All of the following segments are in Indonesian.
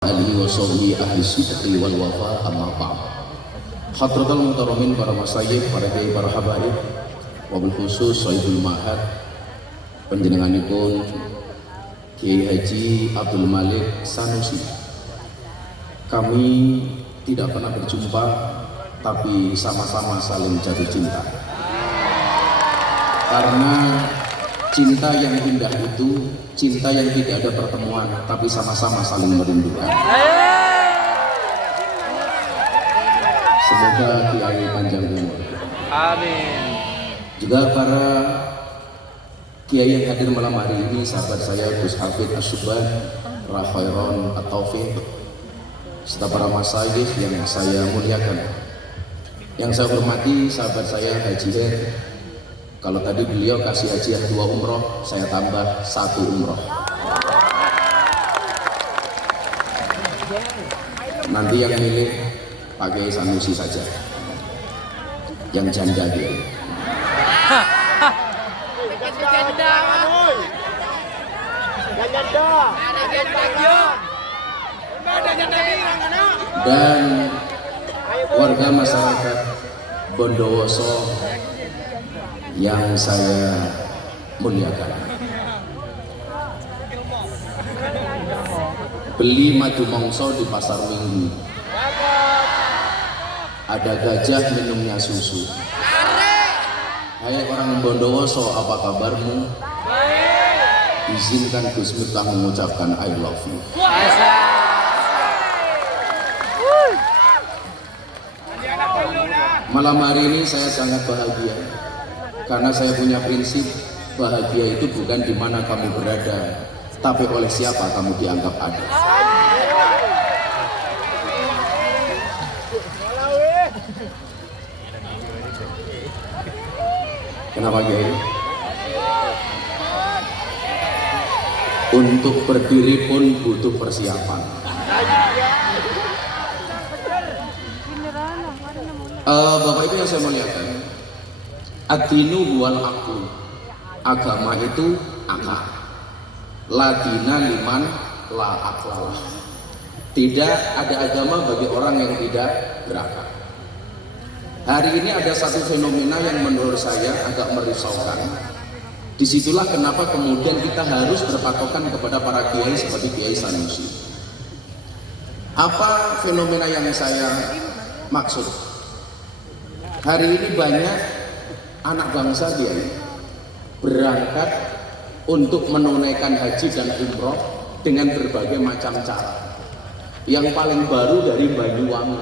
alihi wa sahbihi ahli sidqi wal wafa amma ba'd. Hadratul muhtaramin, para masyayikh, para kiai, para habaib, wabil khusus Sayyidul Ma'had panjenenganipun Kiai Haji Abdul Malik Sanusi. Kami tidak pernah berjumpa, tapi sama-sama saling jatuh cinta. Karena cinta yang indah itu cinta yang tidak ada pertemuan, tapi sama-sama saling merindukan. Semoga Kiai panjang umur. Amin. Juga para Kiai yang hadir malam hari ini, sahabat saya Gus Hafid Asyuban, Rahairon At-Taufiq, serta para masyayikh yang saya muliakan. Yang saya hormati sahabat saya Haji Her. Kalau tadi beliau kasih hadiah 2 umroh, saya tambah 1 umroh. Nanti yang milih Pak Kiai Sanusi saja, yang janda dia. Dan warga masyarakat Bondowoso yang saya muliakan, beli madu mongso di pasar Minggu, ada gajah minumnya susu. Hai orang Bondowoso, apa kabarmu? Izinkan Gus Miftah mengucapkan I love you. Malam hari ini saya sangat bahagia karena saya punya prinsip, bahagia itu bukan di mana kamu berada, tapi oleh siapa kamu dianggap ada. Kenapa Kiai? Untuk berdiri pun butuh persiapan. Bapak Ibu yang saya muliakan, ad-dinu huwal aql, agama itu akal. La dina liman la aqlalah. Tidak ada agama bagi orang yang tidak berakal. Hari ini ada satu fenomena yang menurut saya agak merisaukan. Disitulah kenapa kemudian kita harus berpatokan kepada para kiai seperti Kiai Sanusi. Apa fenomena yang saya maksud? Hari ini banyak anak bangsa dia berangkat untuk menunaikan haji dan umroh dengan berbagai macam cara. Yang paling baru dari Banyuwangi,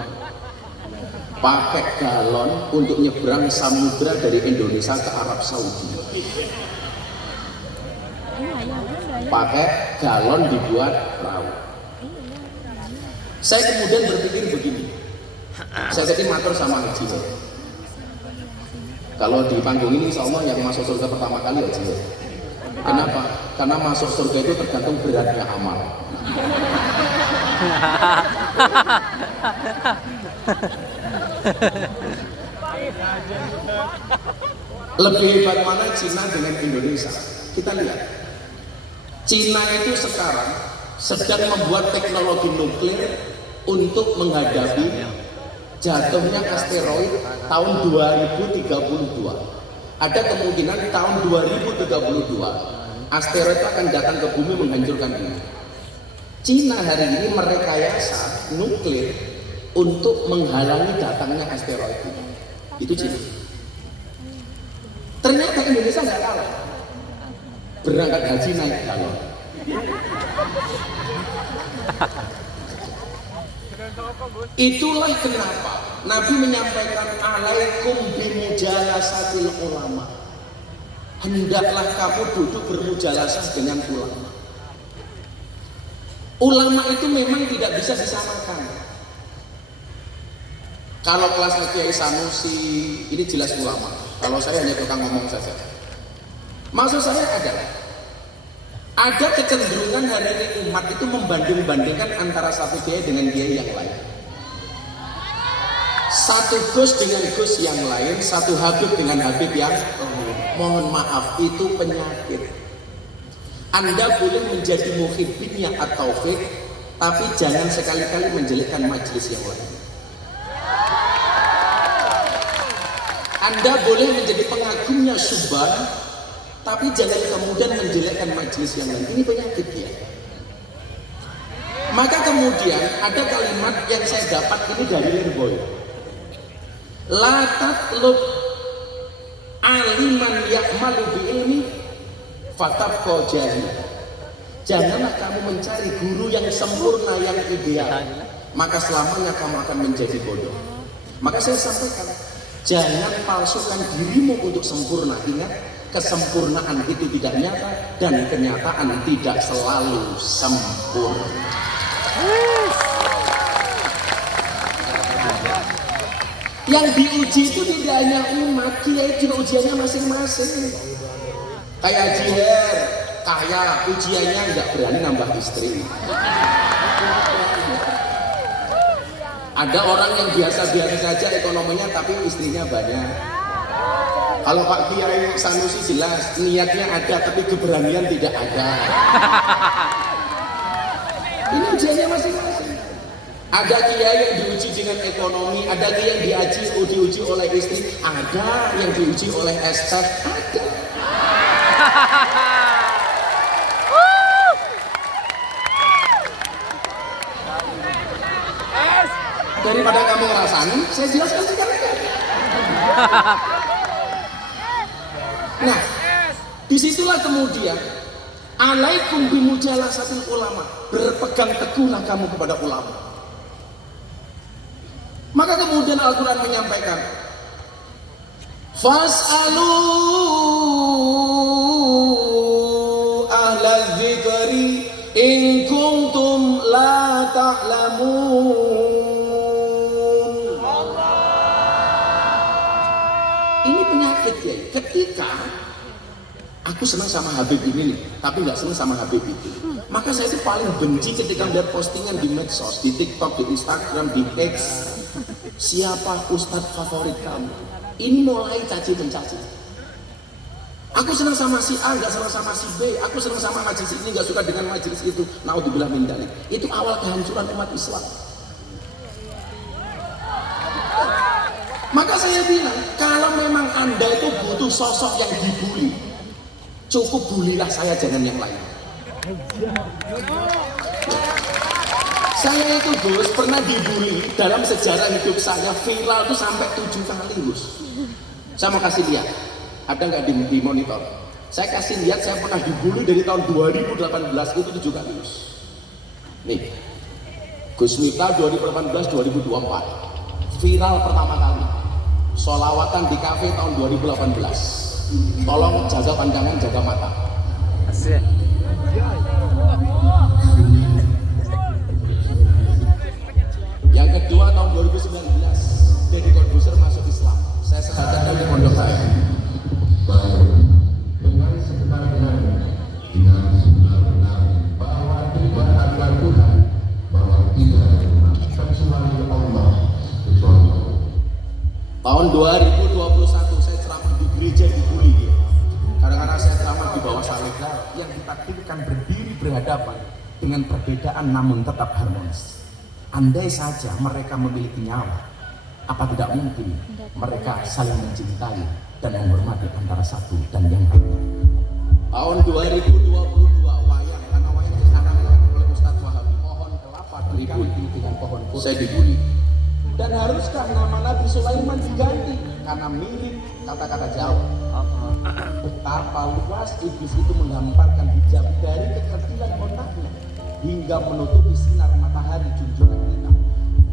pakai galon untuk nyebrang samudra dari Indonesia ke Arab Saudi. Pakai galon dibuat perahu. Saya kemudian berpikir begini, saya tadi matur sama Haji, kalau di panggung ini insya Allah yang masuk surga pertama kali Haji. Kenapa? Karena masuk surga itu tergantung beratnya amal. Lebih hebat mana Cina dengan Indonesia? Kita lihat, Cina itu sekarang sedang membuat teknologi nuklir untuk menghadapi jatuhnya asteroid tahun 2032. Ada kemungkinan tahun 2032 asteroid akan datang ke bumi menghancurkan bumi. Cina hari ini merekayasa nuklir untuk menghalangi datangnya asteroid itu. Itu Cina. Ternyata Indonesia nggak kalah. Berangkat haji naik galon. Itulah kenapa Nabi menyampaikan alaikum bimujalasatil ulama. Hendaklah kamu duduk bermujalasah dengan ulama. Ulama itu memang tidak bisa disamakan. Kalau kelas Kiai Sanusi ini jelas ulama. Kalau saya hanya tukang ngomong saja. Maksud saya adalah ada kecenderungan hari ini umat itu membanding-bandingkan antara satu kiai dengan kiai yang lain. Satu gus dengan gus yang lain, satu habib dengan habib yang mohon maaf, itu penyakit. Anda boleh menjadi muhibbinnya At-Taufiq, tapi jangan sekali-kali menjelekkan majelis yang lain. Anda boleh menjadi pengagumnya Subhan, tapi jangan kemudian menjelekkan majelis yang lain. Ini penyakit ya. Maka kemudian ada kalimat yang saya dapat ini dari Lirboy. La tatlub aliman ya'malu bi ilmi fatabqa jahil. Janganlah kamu mencari guru yang sempurna, yang ideal, maka selamanya kamu akan menjadi bodoh. Maka saya sampaikan, jangan palsukan dirimu untuk sempurna. Ingat, kesempurnaan itu tidak nyata dan kenyataan tidak selalu sempurna. Yang diuji itu tidak hanya umat, kiai juga ujiannya masing-masing. Kayak Jiher, kaya, ujiannya nggak berani nambah istri. Ada orang yang biasa-biasa saja ekonominya tapi istrinya banyak. Kalau Pak Kiai Sanusi jelas niatnya ada tapi keberanian tidak ada. Ini ujiannya masing-masing. Ada kiai yang diuji dengan ekonomi, ada kiai yang diuji oleh istri, ada yang diuji oleh estet, ada. Daripada kamu ngerasain, saya jelaskan sekali-kali. Nah, disitulah kemudian alaikum bimujalasatil ulama, berpegang teguhlah kamu kepada ulama. Maka kemudian Al-Quran menyampaikan, fas'alu ahla dzikri in kuntum la ta'lamun. Ini penyakit ya. Ketika aku senang sama Habib ini nih, tapi nggak senang sama Habib itu, maka saya itu paling benci ketika melihat postingan di medsos, di TikTok, di Instagram, di X. Siapa ustadz favorit kamu? Ini mulai caci mencaci. Aku senang sama si A, nggak senang sama si B. Aku senang sama majelis ini, nggak suka dengan majelis itu. Naudzubillah min dzalik. Itu awal kehancuran umat Islam. Maka saya bilang, kalau memang Anda itu butuh sosok yang dibully, cukup bulilah saya, jangan yang lain. Saya itu Gus pernah dibully dalam sejarah hidup saya, viral itu sampai 7 kali Gus. Saya mau kasih lihat, ada nggak di monitor? Saya kasih lihat, saya pernah dibully dari tahun 2018 itu 7 kali Gus. Nih, Gus Miftah 2018-2024 viral pertama kali. Sholawatan di kafe tahun 2018. Tolong jaga pandangan, jaga mata. Asik. Yang kedua tahun 2019, Deddy Corbuzier masuk Islam. Saya sahadat dari pondok saya. Dengan sebenar-benarnya, dengan sebenar-benarnya bahwa tidak ada Tuhan, bahwa tidak ada Tuhan kecuali Allah, kecuali Allah. Tahun 2021 saya ceramah di gereja dibully dia. Kadang-kadang saya ceramah di bawah salib yang ditakdirkan berdiri berhadapan dengan perbedaan namun tetap harmonis. Andai saja mereka memiliki nyawa, apa tidak mungkin mereka saling mencintai dan menghormati antara satu dan yang lain. Tahun 2022 wayang, karena wayang disarankan oleh Ustadz Wahabi, pohon kelapa diganti dengan pohon kurma. Saya dibully. Dan haruskah nama Nabi Sulaiman diganti karena mirip kata-kata Jawa? Betapa luas iblis itu menggambarkan hijab dari kekecilan otaknya hingga menutupi sinar matahari junjungan kita.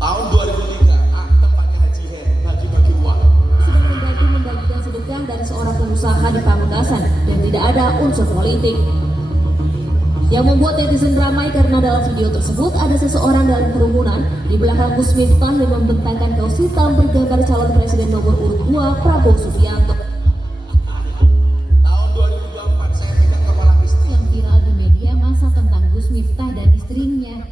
Tahun 2003, tempatnya Haji Her, bagi-bagi uang. Sedang membagikan sedekah dari seorang pengusaha di Pamekasan dan tidak ada unsur politik. Yang membuat netizen ramai karena dalam video tersebut ada seseorang dalam kerumunan di belakang Gus Miftah yang membentangkan kaos hitam bergambar calon presiden nomor urut 2 Prabowo Subianto. Tahun 2024 saya pegang kepala istri. Yang viral di media masa tentang Gus Miftah dan istrinya.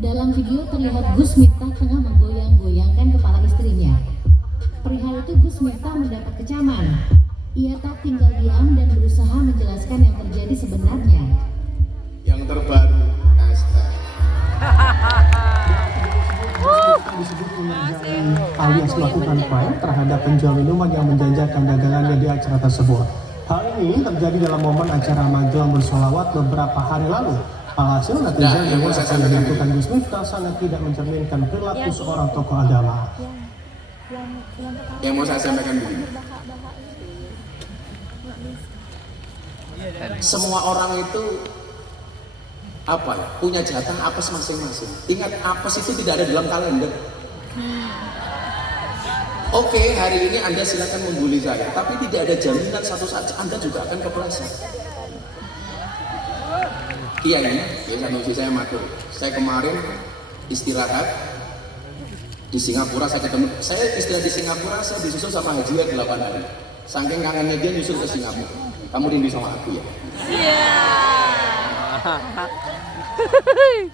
Dalam video terlihat Gus Miftah tengah menggoyang-goyangkan kepala istrinya. Perihal itu Gus Miftah mendapat kecaman. Ia tak tinggal diam dan berusaha menjelaskan yang terjadi sebenarnya. Yang terbaru, hashtag melakukan prank terhadap penjual minuman yang menjajakan dagangannya di acara tersebut. Hal ini terjadi dalam momen acara Magelang Bersolawat beberapa hari lalu. Alhasil netizen dengan apa yang dilakukan Gus Miftah sangat tidak mencerminkan perilaku seorang tokoh agama. Yang mau saya sampaikan begini, semua orang itu apa ya, punya jatah apes masing-masing. Ingat, apes itu tidak ada dalam kalender. Oke, hari ini Anda silakan membuli saya, tapi tidak ada jaminan satu saat Anda juga akan kepleset. Kiai, ya Sanusi saya matur. Saya kemarin istirahat di Singapura, saya istirahat di Singapura, saya disusul sama Haji 8 hari. Saking kangennya dia nyusul ke Singapura. Kamu rindu sama aku ya? Iya.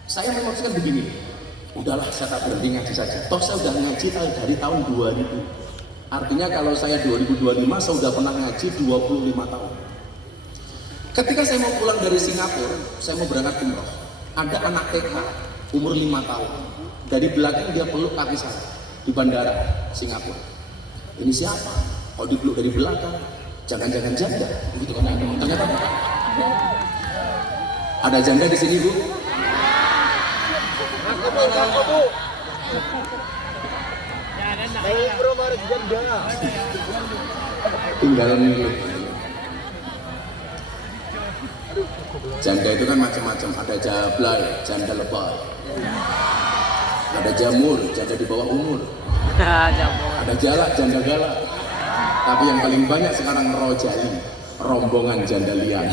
Saya memaksudkan begini, udahlah saya tak berhenti ngaji saja. Toh saya sudah ngaji dari tahun 2000. Artinya kalau saya 2025, saya sudah pernah ngaji 25 tahun. Ketika saya mau pulang dari Singapura, saya mau berangkat umroh. Ada anak TK, umur 5 tahun. Dari belakang dia peluk kaki saya di bandara Singapura. Ini siapa? Kalau dipeluk dari belakang, jangan-jangan janda. Begitu kan? Ternyata bukan. Ada janda di sini, Bu? Tinggal nih. Janda itu kan macam-macam, ada jablay, janda lebay. Ada jamur, janda di bawah umur. Ada jalak, janda galak. Tapi yang paling banyak sekarang rojali, rombongan janda liar.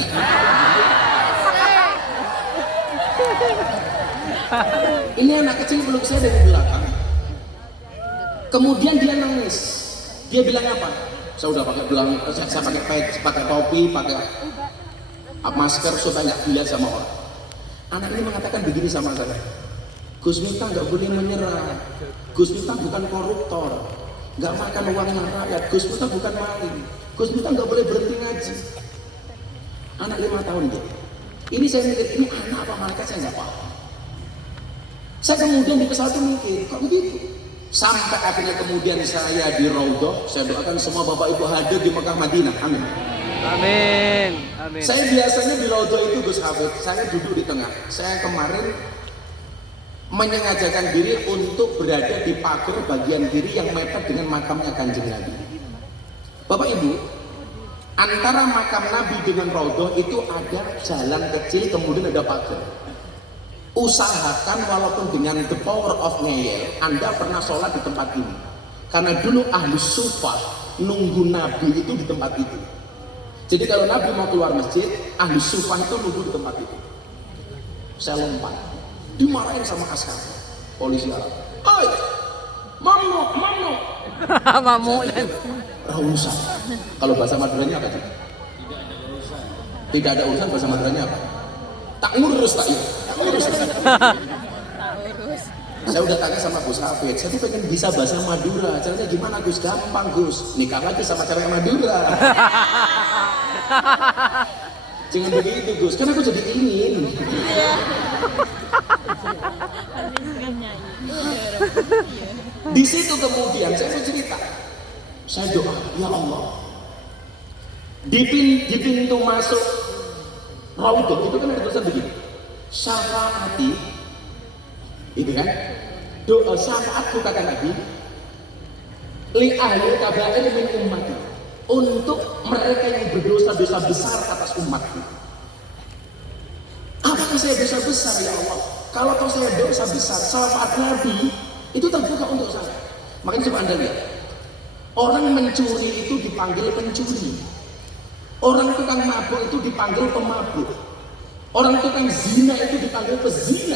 Ini anak kecil peluk saya dari belakang. Kemudian dia nangis. Dia bilang apa? Saya udah saya pakai topi, pakai masker supaya nggak dilihat sama orang. Anak ini mengatakan begini sama saya, Gus Miftah nggak boleh menyerah. Gus Miftah bukan koruptor, nggak makan uangnya rakyat. Gus Miftah bukan maling. Gus Miftah nggak boleh berhenti ngaji. Anak 5 tahun itu. Ini saya mikir, ini anak apa malaikat, saya nggak paham. Saya kemudian di pesawat itu mikir, kok begitu? Sampai akhirnya kemudian saya di Raudhah, saya doakan semua bapak ibu hadir di Mekah Madinah, amin. Amin. Amin. Saya biasanya di Raudhah itu Gus Hafid, saya duduk di tengah. Saya kemarin menyengajakan diri untuk berada di pagar bagian kiri yang mepet dengan makamnya Kanjeng Nabi. Bapak Ibu, antara makam Nabi dengan Raudhah itu ada jalan kecil, kemudian ada pagar. Usahakan walaupun dengan the power of ngeyel, Anda pernah sholat di tempat ini. Karena dulu ahli sufah nunggu Nabi itu di tempat itu. Jadi kalau Nabi mau keluar masjid, ahli sufah itu nunggu di tempat itu. Saya lompat, dimarahin sama askar polisi Arab. Oi, mamnu. Mamu. Rausan. Kalau bahasa Maduranya apa sih? Tidak ada urusan, bahasa Maduranya apa? Tak ngurus tak ya? Tak ngurus. Saya udah tanya sama Gus Hafid, saya tuh pengen bisa bahasa Madura. Caranya gimana Gus? Gampang Gus, nikah lagi sama cewek Madura. Jangan begitu Gus, kan aku jadi ingin. Di situ kemudian saya mau cerita. Saya doa, ya Allah, di pintu masuk Raudhah itu kan ada tulisan begini, syafaati, itu kan, doa syafaatku kata Nabi, li ahli kabair min ummati, untuk mereka yang berdosa-dosa besar atas umatku. Apakah saya dosa besar ya Allah? Kalau saya dosa besar, syafaat Nabi itu terbuka untuk saya. Makanya coba Anda lihat, orang mencuri itu dipanggil pencuri, orang tukang mabuk itu dipanggil pemabuk, orang tukang zina itu dipanggil pezina.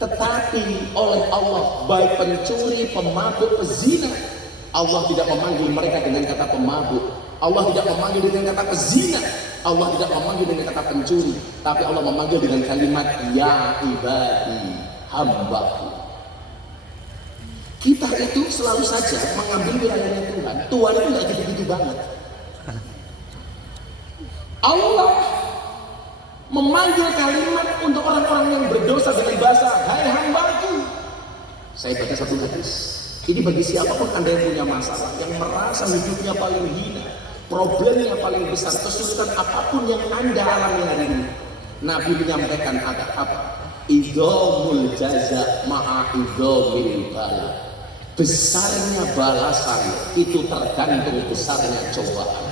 Tetapi oleh Allah, baik pencuri, pemabuk, pezina, Allah tidak memanggil mereka dengan kata pemabuk, Allah tidak memanggil dengan kata pezina, Allah tidak memanggil dengan kata pencuri, tapi Allah memanggil dengan kalimat ya ibadi, hambaku. Kita itu selalu saja mengambil wilayahnya Tuhan. Tuhan itu nggak gitu-gitu banget. Allah memanggil kalimat untuk orang-orang yang berdosa dengan bahasa hai hambaku. Saya baca satu hadis. Ini bagi siapapun Anda yang punya masalah, yang merasa hidupnya paling hina, problemnya paling besar, kesulitan apapun yang Anda alami hari ini, Nabi menyampaikan ada apa? Idhamul jaza ma'a idhamil bala. Besarnya balasan itu tergantung besarnya cobaan.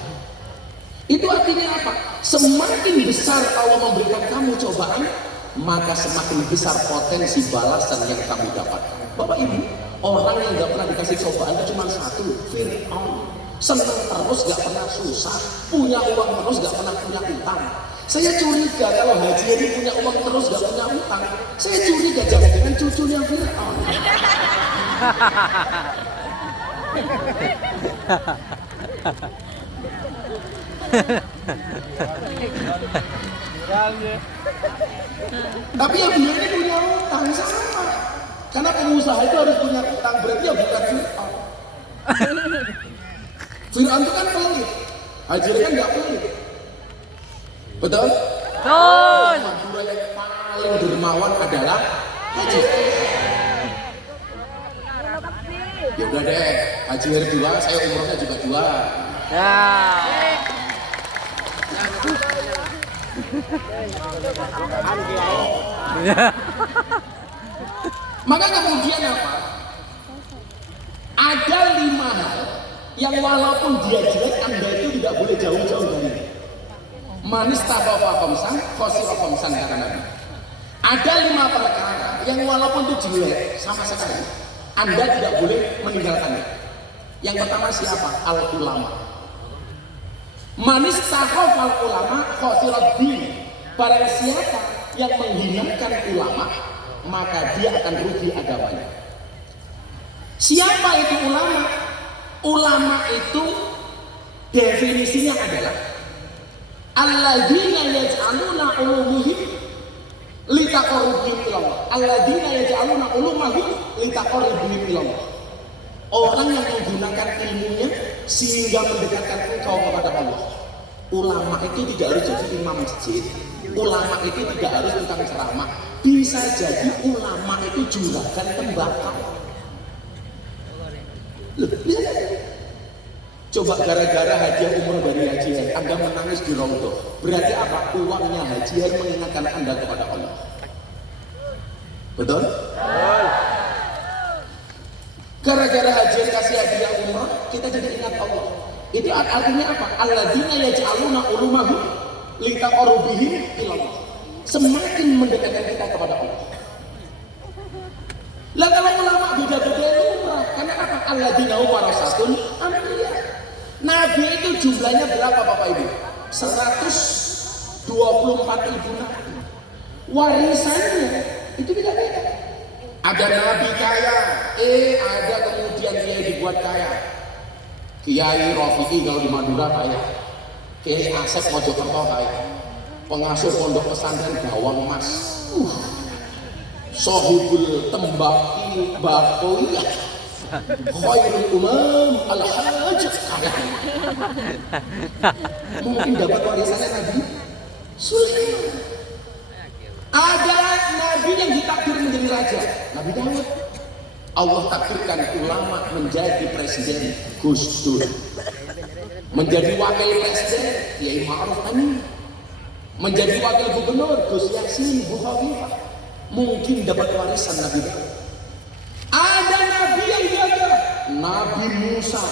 Itu artinya apa? Semakin besar Allah memberikan kamu cobaan, maka semakin besar potensi balasan yang kamu dapatkan. Bapak Ibu, orang yang gak pernah dikasih cobaan itu cuma satu, Fir'aun. Senang terus gak pernah susah, punya uang terus gak pernah punya utang. Saya curiga kalau Haji ini punya uang terus gak punya utang, saya curiga jangan-jangan cucunya Fir'aun. Tapi yang dia ini punya utang sama. Karena pengusaha itu harus punya utang, berarti ya bukan Fir'aun. Fir'aun itu kan pelit, Haji kan nggak pelit. Betul? Betul. Madura yang paling dermawan adalah Haji. Ya udah deh, Haji hari 2, saya umrohnya juga 2. Ya. Maka kemudian apa? Ada 5 hal yang walaupun dia jelek, Anda itu tidak boleh jauh-jauh dari. Manis tabawa khamsan, khosira khamsan kata Nabi. Ada 5 perkara yang walaupun itu jelek sama sekali, Anda tidak boleh meninggalkannya. Yang pertama siapa? Al-ulama. Manis tahafal ulama khosirat din. Barang siapa yang menghinakan ulama, maka dia akan rugi agamanya. Siapa itu ulama? Ulama itu definisinya adalah alladzina yaj'aluna ulumuhum litaqarrubihim ilallah. Alladzina yaj'aluna ulumahum litaqarrubihim ilallah. Orang yang menggunakan ilmunya sehingga mendekatkan engkau kepada Allah. Ulama itu tidak harus jadi imam masjid. Ulama itu tidak harus tentang ceramah. Bisa jadi ulama itu juragan tembakau. Coba gara-gara hadiah umroh dari Haji Anda menangis di Raudhah. Berarti apa? Uangnya Haji mengingatkan Anda kepada Allah. Betul? Gara-gara Haji kasih hadiah umroh, kita jadi ingat Allah. Itu artinya apa? Alladzina yaj'aluna ulumahum litaqarrubihim ilallah. Semakin mendekatkan kita kepada Allah. Lah kalau ulama beda-beda umrah, karena apa? Alladzina warasatun anbiya. Nabi itu jumlahnya berapa Bapak Ibu? 124.000 nabi. Warisannya itu beda-beda. Ada nabi kaya, ada kemudian Kiai dibuat kaya. Kiai Rafi'i kalau di Madura kaya, Kiai Asep Mojokerto kaya, pengasuh pondok pesantren Gawang Mas, Sohibul Tembaki Bakoyah, Khairul Umam Al-Hajj kaya. Mungkin dapat warisannya Nabi Sulaiman. Ada nabi yang ditakdir menjadi raja, Nabi Daud. Allah takdirkan ulama menjadi presiden, Gus Dur. Menjadi wakil presiden, Kiai Ma'ruf Amin. Menjadi wakil gubernur, Gus Yassin Bu Khofifah. Mungkin dapat warisan Nabi Daud. Ada nabi yang gagal, Nabi Musa.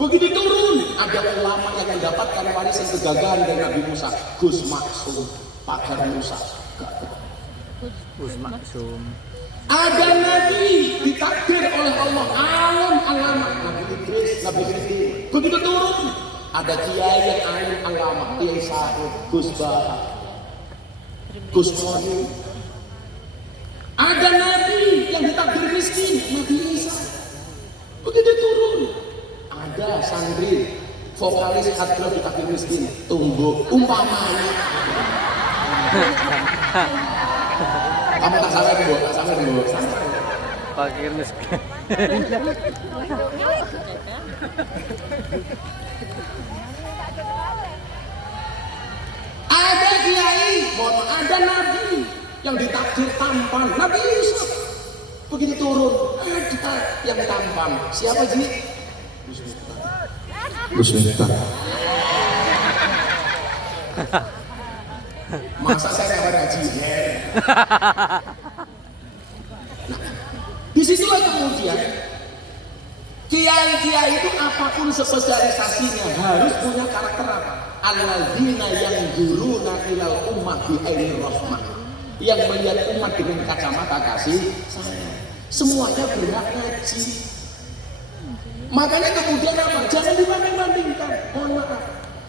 Begitu turun, ada ulama yang mendapatkan warisan kegagalan dari Nabi Musa, Gus Maksum, pakar Musa. Gus Maksum. Ada nabi ditakdir oleh Allah alim alama, Nabi Idris, Nabi Khidir. Begitu turun, ada kiai yang alim alama, Kiai Sa'id, Gus Baha, Gus Mohim. Ada nabi yang ditakdir miskin, Nabi Isa. Begitu turun, ada santri vokalis hadroh ditakdir miskin, Tunggu umpamanya. Kamu tak salah Bu, tak salah Bu. Fakir miskin. Ada kiai, ada nabi yang ditakdir tampan, Nabi Yusuf. Begitu turun, ada yang tampang. Siapa Ji? Gus Miftah. Masa saya nggak ada Haji? Nah, disitulah kemudian kiai-kiai itu apapun spesialisasinya harus punya karakter apa? Alladzina yang duruna ilal ummah bi ainir rahmah, yang melihat umat dengan kacamata kasih sayang. Semuanya berhak ngaji. Makanya kemudian apa? Jangan dibanding-bandingkan. Mohon maaf.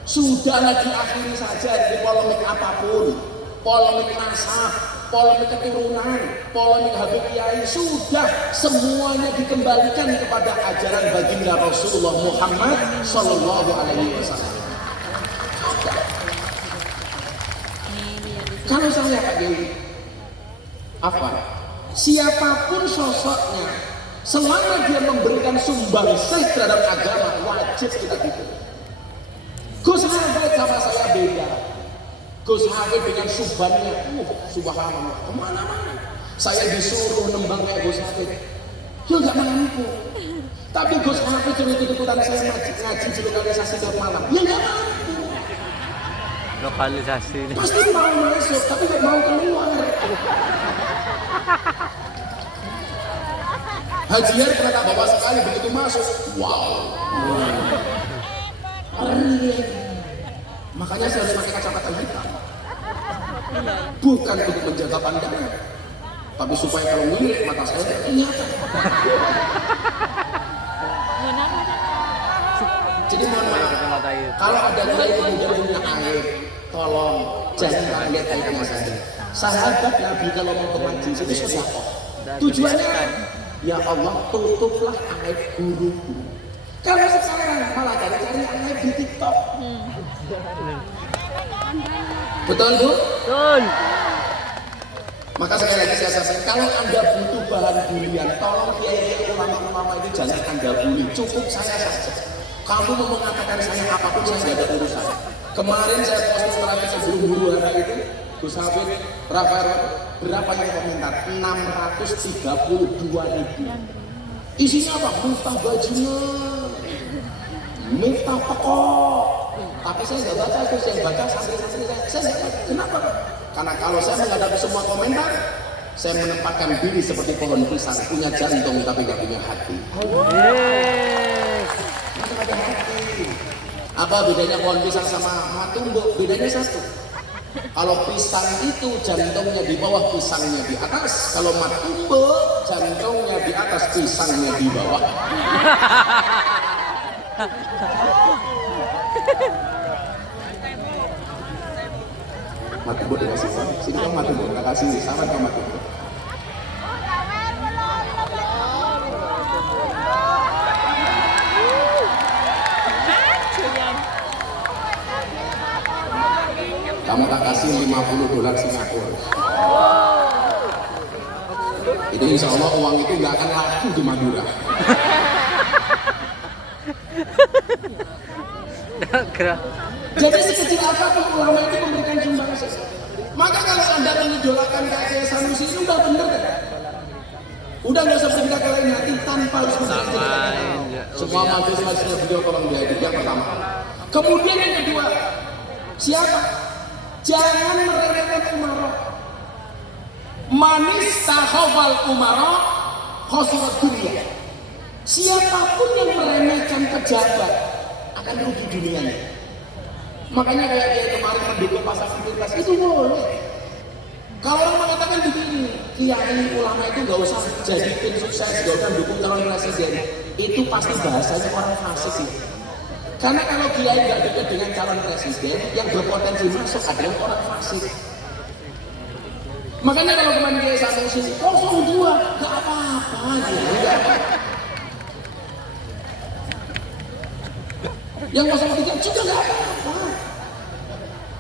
Sudahlah diakhiri saja di polemik apapun, polemik nasab, polemik keturunan, polemik Habib Kiai, sudah semuanya dikembalikan kepada ajaran baginda Rasulullah Muhammad Sallallahu Alaihi Wasallam. Kalau saya Pak Kiai, apa? Siapapun sosoknya, selama dia memberikan sumbangsih terhadap agama, wajib kita dukung. Gus Hafid sama saya beda. Gus Hafid dengan subhannya, subhanallah, kemana-mana. Saya disuruh nembang kayak Gus Hafid, ya nggak mampu. Tapi Gus Hafid suruh ikut-ikutan saya ngaji di lokalisasi ke malam, ya nggak mampu. Lokalisasi ini. Pasti mau masuk, tapi nggak mau keluar. Hajian pernah tak bawa sekali, begitu masuk, wow. Makanya saya harus pakai kacamata hitam. Bukan untuk menjaga pandangan, tapi supaya kalau ngelirik mata saya tidak kelihatan. Jadi mohon maaf, kalau ada kiai kemudian punya aib, tolong jangan lihat aibnya saja. Sahabat Nabi kalau mau ke majlis itu sedekah. Tujuannya, ya Allah tutuplah aib guruku. Kalau sekarang malah cari-cari aib di TikTok. Betul Bu? Betul. Maka sekali lagi saya sampaikan, kalau Anda butuh bahan bulian, tolong kiai-kiai ulama-ulama itu jangan Anda bully, cukup saya saja. Kamu mau mengatakan saya apapun, saya tidak ada urusan. Kemarin saya posting terakhir sebelum huru hara itu, Gus Hafid, Rafael, berapa yang komentar? 632.000. Isinya apa? Miftah bajingan, miftah pekok. Tapi saya nggak baca itu, saya baca santri-santri saya nggak baca. Kenapa? Karena kalau saya menghadapi semua komentar, saya menempatkan diri seperti pohon pisang, punya jantung tapi nggak punya hati. Masih ada hati. Apa bedanya pohon pisang sama matumbuk? Bedanya satu. Kalau pisang itu jantungnya di bawah, pisangnya di atas. Kalau matumbuk jantungnya di atas, pisangnya di bawah. Matumbuk dikasih sama. Sini kan matumbuk, tak kasih sama ke matumbuk. Kamu tak kasih $50 Singapura. Itu insya Allah uang itu nggak akan laku di Madura. Jadi sekecil apapun ulama itu memberikan sumbangsih. Maka kalau Anda mengidolakan Kiai Sanusi itu udah bener kan? Udah nggak usah berpindah ke lain hati tanpa harus menjelaskan. Semua majelis-majelisnya beliau tolong dihadir. Yang pertama. Kemudian yang kedua, siapa? Jangan meremehkan umarok. Manis tahawal umarok khosirat dunia. Siapapun yang meremehkan pejabat akan rugi dunianya. Makanya kayak dia kemarin mendukung pasar pilpres itu boleh. Kalau orang mengatakan begini, kiai ulama itu nggak usah jadi tim sukses, nggak usah dukung calon presiden, itu pasti bahasanya orang fasik sih. Karena kalau kiai nggak dekat dengan calon presiden, yang berpotensi masuk adalah orang fasik. Makanya kalau kemarin Kiai Sanusi 02, nggak apa-apa dia. Yang 03 juga nggak apa-apa.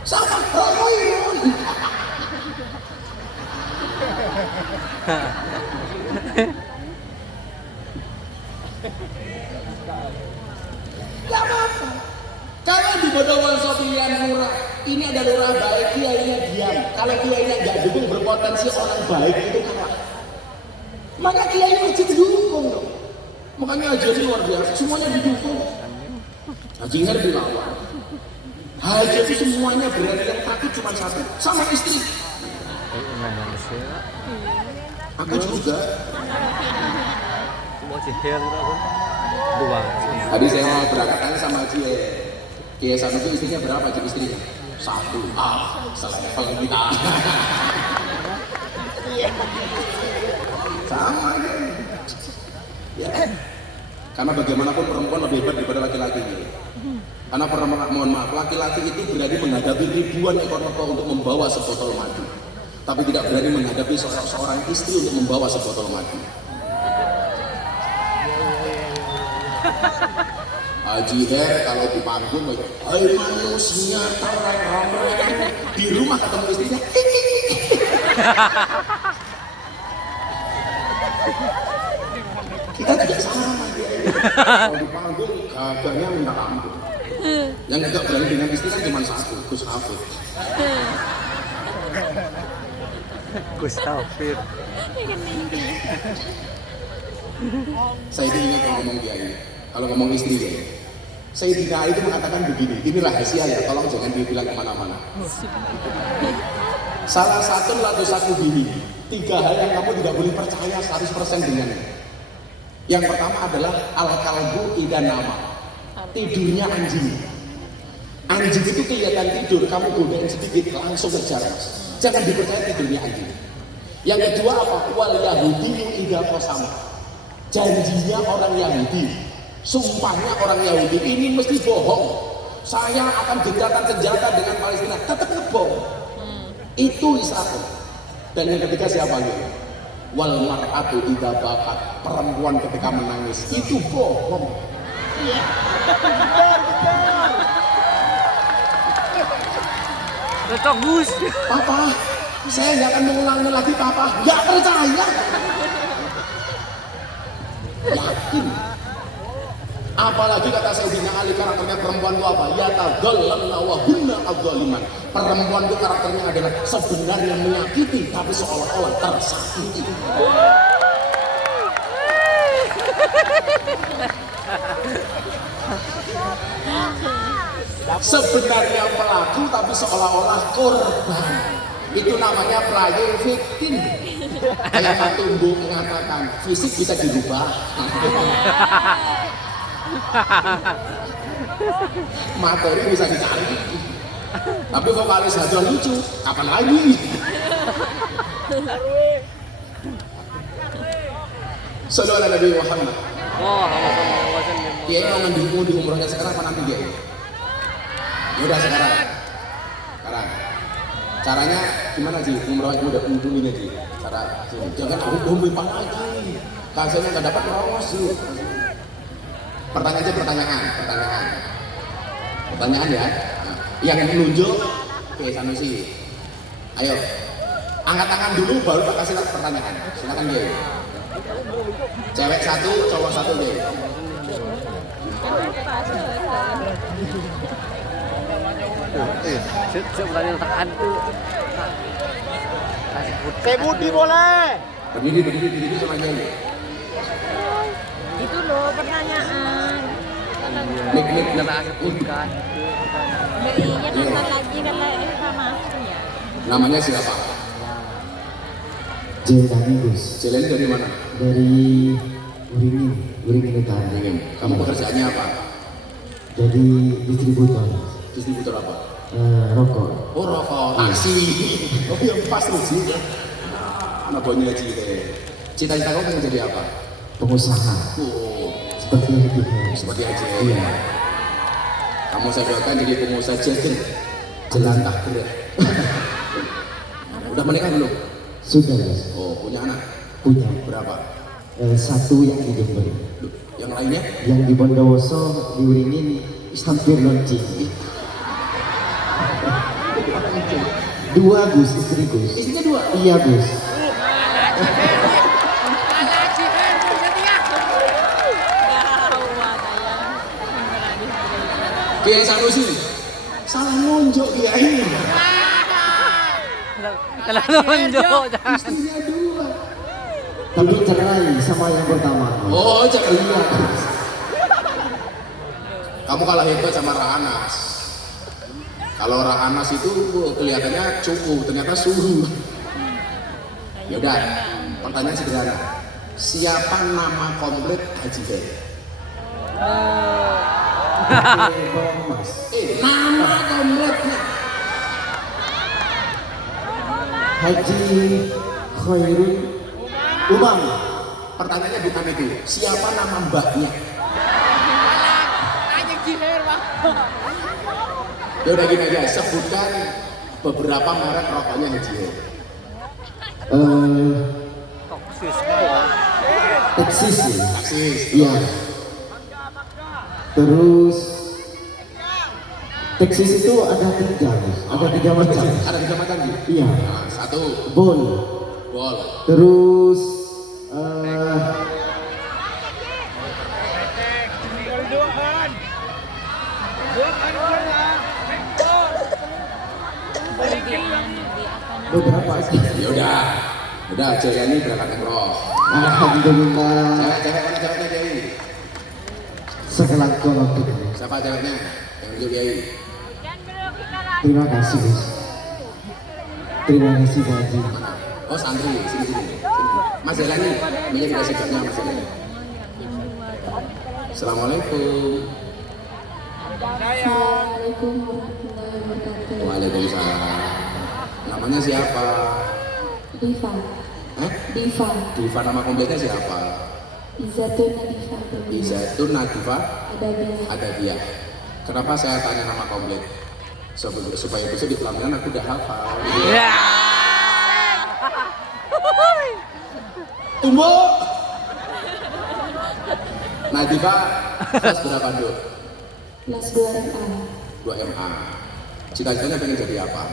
Sama Royron. Gak apa-apa. Kalau di Bondowoso pilihan murah, ini ada lurah baik, kiainya diam. Kalau kiainya nggak dukung, berpotensi orang baik itu kalah. Maka kiai wajib dukung. Makanya Haji luar biasa, semuanya didukung. Haji Her dilawan. Haji itu semuanya berani, yang takut cuma satu, sama istri. Aku juga. Mau cihir dua. Tadi saya mau berangkat tanya sama Haji Kiai Hasan itu istrinya berapa Haji istrinya? 1. Selevel kita. Sama aja. Ya. Karena bagaimanapun perempuan lebih hebat daripada laki-laki. Karena mohon maaf, laki-laki itu berani menghadapi ribuan ekor kerbau untuk membawa sebotol madu, tapi tidak berani menghadapi seorang istri untuk membawa sebotol madu. Haji Her kalau di panggung, hai manusia ramai, di rumah ketemu istrinya. Kita tidak sama dia. Kalau di panggung gagahnya minta ampun. Yang tidak berani dengan istri kan cuma satu, Gus Hafid. Gus Hafid. Saya ingat kalau ngomong dia ini, kalau ngomong istri dia. Sayyidina Ali itu mengatakan begini, ini rahasia ya, tolong jangan dibilang kemana-mana. Salah satu bini, 3 hal yang kamu tidak boleh percaya 100% dengannya. Yang pertama adalah al-kalbu idan nama, tidurnya anjing. Anjing itu kelihatan tidur, kamu godain sedikit langsung kejar. Jangan dipercaya tidurnya anjing. Yang kedua apa? Wal Yahudi idza qasama. Janjinya orang Yahudi, sumpahnya orang Yahudi ini mesti bohong. Saya akan gencatan senjata dengan Palestina, tetap ngebohong. Itu Israel. Dan yang ketiga siapa lagi? Wal mar'atu idza bakat, perempuan ketika menangis itu bohong. Cocok Gus. Papa, saya nggak akan mengulangi lagi, Papa. Nggak percaya. Yakin. Apalagi kata Sayyidina Ali, karakternya perempuan itu apa? Ya tadhallalna wa hunna adzaliman. Perempuan itu karakternya adalah sebenarnya menyakiti tapi seolah-olah tersakiti. Sebenarnya pelaku tapi seolah-olah korban. Itu namanya playing victim. Kayak Pak Tumbuh mengatakan fisik bisa dirubah, materi bisa dicari, tapi vokalis aja lucu, kapan lagi? Sallallahu alaihi Nabi Muhammad. Dia mau mendukung di umrohnya sekarang apa nanti dia? Udah sekarang. Caranya gimana sih umrohnya udah umrohnya sih? Cara jangan aku umroh lagi. Kasihnya nggak dapat merawat sih. Pertanyaan ya. Yang menunjuk Kiai Sanusi. Ayo, angkat tangan dulu baru tak kasih pertanyaan. Silakan Kiai. Cewek 1, cowok 1 Kiai. Sebenarnya tuh. Budi boleh. Berdiri sama Kiai. Itu loh pertanyaan. Nik Bukan. Belinya kan lagi kan sama ya. Namanya siapa? Jelani Gus, Jelani dari mana? dari Uringin Utara. Kamu pekerjaannya apa? Jadi distributor Distributor apa? rokok. Oh rokok, taksi. Oh yang pas lu sih. Anak buahnya Haji deh. Cita-cita kamu pengen jadi apa? Pengusaha Oh, seperti itu. seperti Haji. Iya. Kamu saya doakan jadi pengusaha jelantah gerak. Udah menikah belum? Sudah Gus. Oh punya anak? Punya Berapa? 1 yang di Jember, Yang lainnya? yang di Bondowoso di Uringin hampir launching. 2 Gus, istri Gus. Istrinya 2? Iya Gus. Kiai Sanusi salah nunjuk Kiai. Kalau nonjok Istrinya 2. Tapi cerai sama yang pertama. Oh, ceria. Kamu kalah hebat sama Rahanas. Kalau Rahanas itu kelihatannya cukup, ternyata suhu. Yaudah, pertanyaan sederhana. Siapa nama komplit Haji Heri? Mas. Nama kompletnya. Haji Khairul Umam. Pertanyaannya bukan itu. Siapa nama mbaknya? Ya udah gini aja, sebutkan beberapa merek rokoknya Haji Heri. Toksis. Texas ya? Taksis. Iya. Terus Texas itu ada 3 macam. Ada 3 macam sih. Iya. Nah, 1 Bol. bol. Terus beberapa aja. Udah Jaya ini berangkat umroh. Alhamdulillah. Cewek mana ceweknya Jaya? Sekelak waktu. Siapa ceweknya? Yang unjuk Jaya. Terima kasih. Gus. Terima kasih Pak Haji. Oh santri, sini. Mas Jaya ini, minyak dikasih sikapnya Mas Jaya. Assalamualaikum. Assalamualaikum warahmatullahi wabarakatuh. Waalaikumsalam. Namanya siapa? Diva. Diva. Diva, nama kompletnya siapa? Izatun Diva. Izatun Nadifa Adabiyah. Adabiyah. Kenapa saya tanya nama komplit? Supaya bisa di pelaminan aku udah hafal. Tumbuk. Nadifa kelas berapa dulu? Kelas 2 MA. 2 MA. Cita-citanya pengen jadi apa?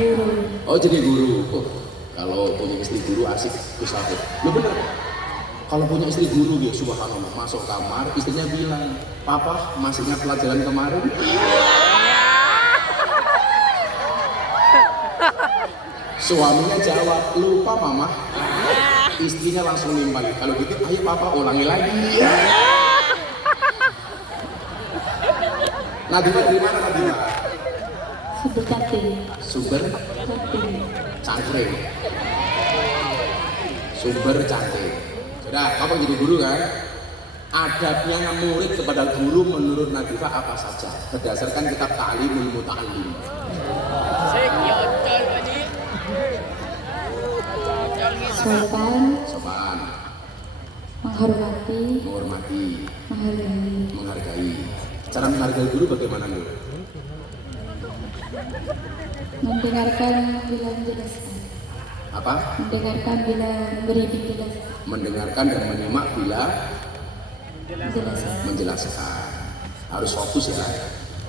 Guru. Oh jadi guru. Oh, kalau punya istri guru asik aku. Lu bener. Kalau punya istri guru ya subhanallah, masuk kamar istrinya bilang, "Papa masih ingat pelajaran kemarin?" Suaminya jawab, "Lupa mama." Istrinya langsung nimpal, "Kalau gitu ayo papa ulangi lagi." Nadifa dari mana Nadifa? Sebekanting. Sumber Kanting. cangkring. Sumber cangkring. Sudah, kamu jadi guru kan? Adabnya murid kepada guru menurut Nadifa apa saja? Berdasarkan kitab Ta'limul Muta'allim. Sopan. Sopan, Menghormati. menghormati, Menghargai. menghargai. Cara menghargai guru bagaimana dulu? Mendengarkan bila menjelaskan. Apa? Mendengarkan bila memberi penjelasan. Mendengarkan dan menyimak bila Menjelaskan. menjelaskan. Harus fokus ya.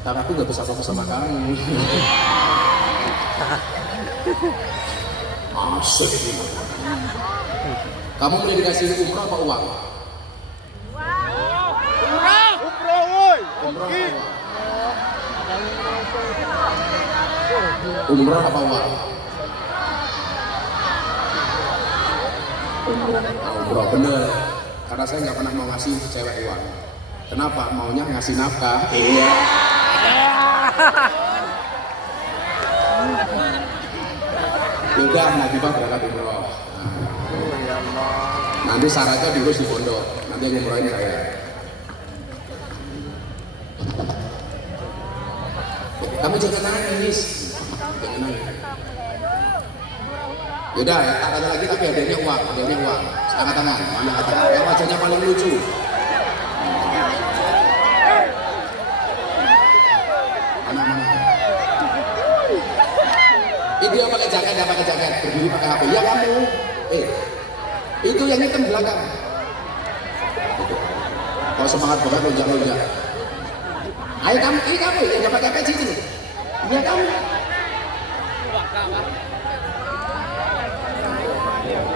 Tapi aku nggak bisa fokus sama kamu. Asik nih. Kamu mulai dikasih umrah apa uang? Umroh woi. Umrah apa uang? Umrah apa uang? Umrah bener. Karena saya nggak pernah mau ngasih cewek uang. Kenapa? Maunya ngasih nafkah. Iya. Yaudah, Nadifa berangkat umroh. Nanti syaratnya diurus di pondok. Nanti yang umrohin saya. Kamu jangan nangis. Jangan nangis. Yaudah, tak ada lagi tapi hadiahnya uang. Hadiahnya uang. Angkat tangan. Mana angkat tangan? Yang wajahnya paling lucu. Mana? Itu yang pakai jaket, yang pakai jaket. Berdiri pakai HP. Ya kamu. Itu yang hitam belakang. Kalau semangat banget lonjak-lonjak. Ayo kamu, ini kamu yang pakai peci itu. Iya kamu.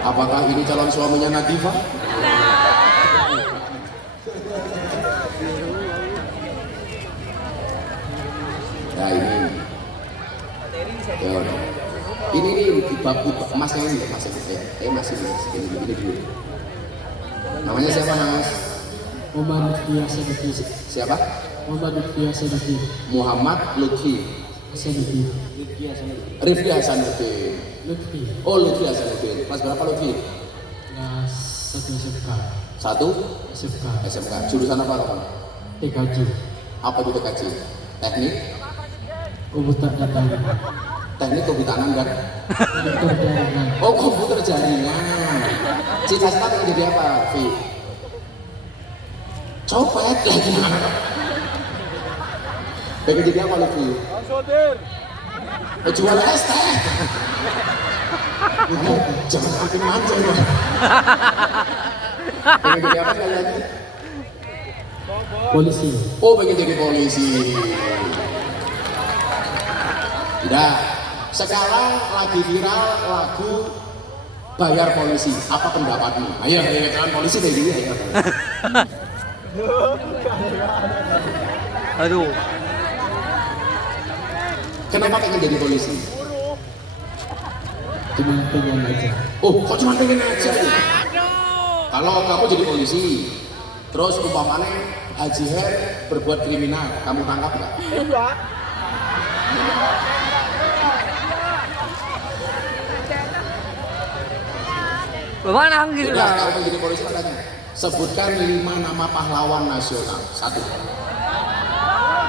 Apakah ini calon suaminya Nadifa? Ya ini. Ya. Ini emasnya ini, emasnya masih ini dulu. Namanya siapa Mas? Muhammad Lutfi Hasanuddin. Siapa? Muhammad Lutfi Hasanuddin. Muhammad Lutfi Hasanuddin. Rifki Hasanuddin. Lutfi. Oh Lutfi Hasanuddin. Kelas berapa Lutfi? Kelas 1 SMK. 1 SMK. SMK. Jurusan apa kamu? TKJ. Apa itu TKJ? Teknik? Komputer dan jaringan. Teknik kehutanan dan Komputer jaringan. oh komputer jaringan. Cita-cita pengen jadi apa, Vi? Copet lagi. Pengen jadi apa lu, Vi? Jual es teh. Jangan makin manja ya. Pengen jadi apa sekali lagi? Polisi. Oh pengen jadi polisi. Tidak. Sekarang lagi viral lagu Bayar Polisi. Apa pendapatmu? Ayo jangan polisi kayak gini ayo. Aduh. Kenapa pengen jadi polisi? Cuma pengen aja. Oh kok cuma pengen aja ya? Kalau kamu jadi polisi, terus umpamanya Haji Her berbuat kriminal, kamu tangkap nggak? Bagaimana gitu Sudah, lah. kamu jadi polisi katanya. Sebutkan 5 nama pahlawan nasional. 1.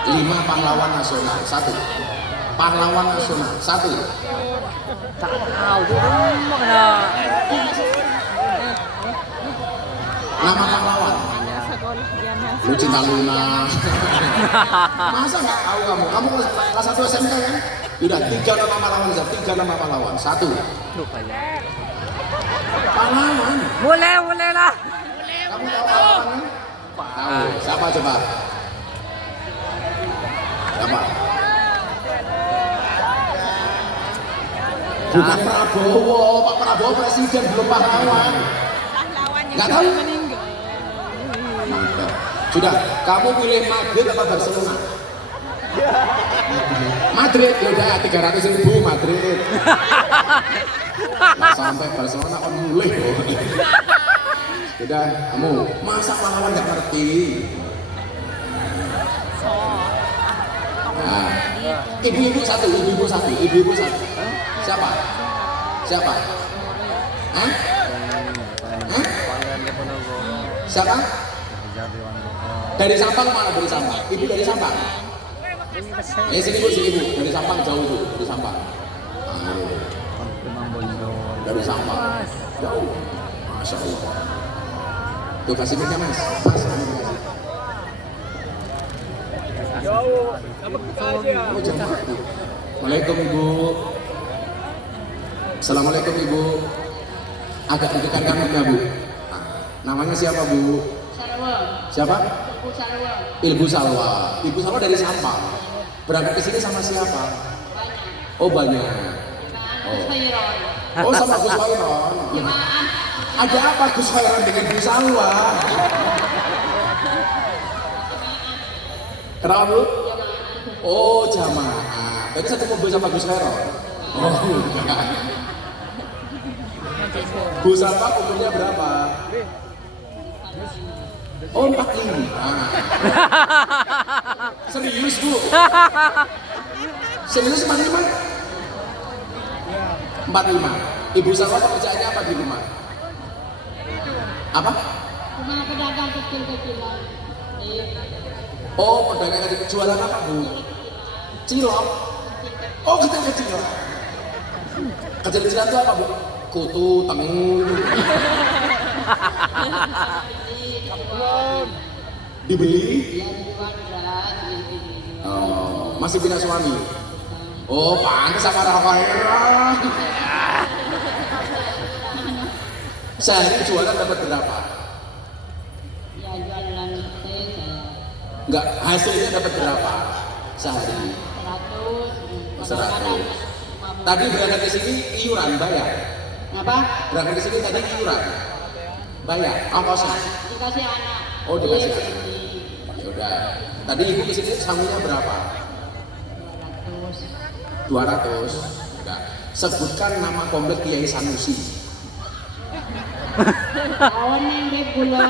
5 pahlawan nasional. 1. Pahlawan nasional. 1. Tak tahu tu mana. Nama pahlawan. Lu Cinta Luna. Masa nggak tahu kamu? Kamu kelas 1 SMK kan? Udah 3 nama pahlawan saja. 3 nama pahlawan. 1. Lupa ya. Pahlawan. Boleh lah. Kamu tahu pahlawan? Tahu. Siapa coba? Siapa? Bukan Prabowo. Pak Prabowo presiden belum pahlawan. Pahlawan yang Nggak tahu? sudah meninggal. Sudah. Kamu pilih Madrid apa Barcelona? Madrid. Ya udah 300.000 Madrid. Nah, sampai Barcelona kan mulai loh. Udah, kamu masa pahlawan nggak ngerti? Nah, ibu-ibu satu. Siapa? Hah? Siapa? Dari Sampang mana? Dari Sampang. Ibu dari Sampang. Sini bu. Dari Sampang jauh tuh. Dari Sampang. Dari Sampang. Jauh. Masya Allah. Tuh kasih mic Mas. Mas, ini kasih. Oh, jangan. Waalaikumsalam Ibu. Assalamualaikum Ibu. Agak dekatkan kamera Bu. Namanya siapa Bu? Siapa? Ibu Salwa. Ibu Salwa dari Sampang. Berangkat ke sini sama siapa? Oh banyak. Oh sama Gus Khairon. Ada apa Gus Khairon dengan Ibu Salwa? Kenapa Bu? Oh jamaah. Tadi satu mobil sama Gus Khairon. Oh bukan. Bu Salwa umurnya berapa? Oh 45. Serius Bu? Serius 45? 45. Ibu Salwa pekerjaannya apa di rumah? Apa? Cuma pedagang kecil-kecilan. Oh pedagang kecil. Jualan apa Bu? Cilok. Oh kecil-kecilan. Kecil-kecilan itu apa Bu? Kutu, tengu. Dibeli? Oh, masih punya suami? Oh, pantas sama Rafael. Sehari jualan dapat berapa? Ya jualan Enggak, hasilnya dapat berapa? Sehari? 100. Tadi berangkat ke sini iuran bayar? Apa? Berangkat ke sini tadi iuran? Bayar? Ongkosnya? Dikasih anak. Oh dikasih anak. Yaudah. Tadi ibu ke sini sangunya berapa? 200. Enggak. Sebutkan nama komplek Kiai Sanusi. Awan yang regular.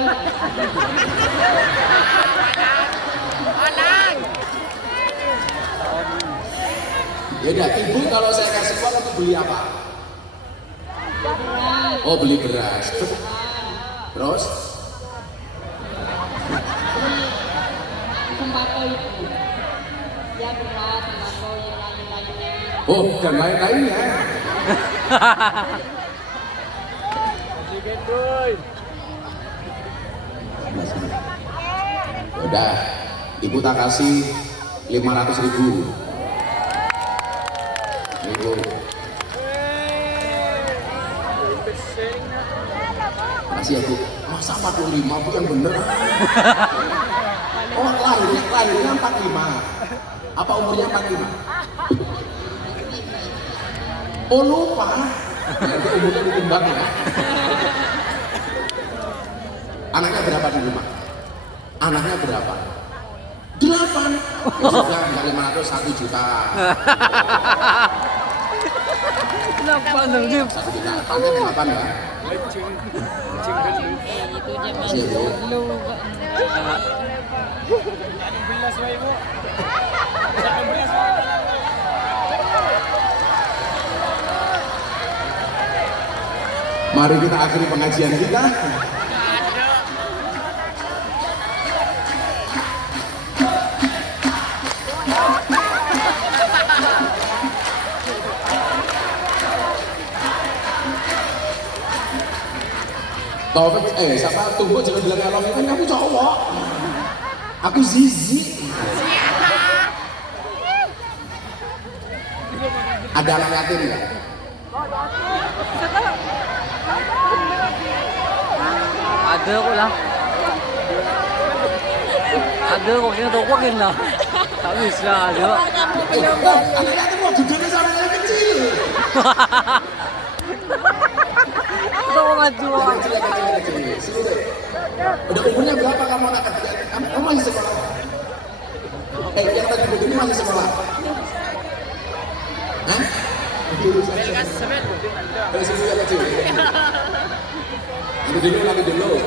Ya udah, ibu kalau saya kasih uang untuk beli apa? Oh, beli beras. Terus? Sembako itu. Ya berat, sembako yang lain-lainnya. Oh, dan lain-lainnya. Ya udah, ibu tak kasih 500.000. Ibu. Makasih ya Bu. Masa 45 bukan bener? Oh lahirnya 45. Apa umurnya 45? Oh lupa. Nanti umurnya ditimbang ya. Anaknya berapa di rumah? Anaknya berapa? 8. Ya sudah, kali 500 1 juta. Kenapa nengdim? 1 juta. Paket 8 ya. Itu zaman Makasih ya Bu. dulu. Mari kita akhiri pengajian kita. Taufik, siapa? Tunggu jangan bilang I love you, kan kamu cowok. Aku Zizi. Ada anak yatim nggak? Ada kok lah. Ada kok, kena tokokin lah. Tak bisa ada. Anak yatim mau duduknya sama anak kecil. Kita mau maju. Kecil. Sini deh. Udah umurnya berapa kamu anak kecil? Kamu masih sekolah? Yang tadi begini masih sekolah? Hah? Sini yang kecil. Nanti dulu.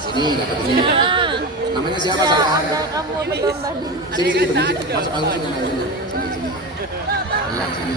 Sini, dapat ini. Namanya siapa sayang? Kamu belum tadi. Sini, berdiri. Masuk angin. Sini. Iya, sini.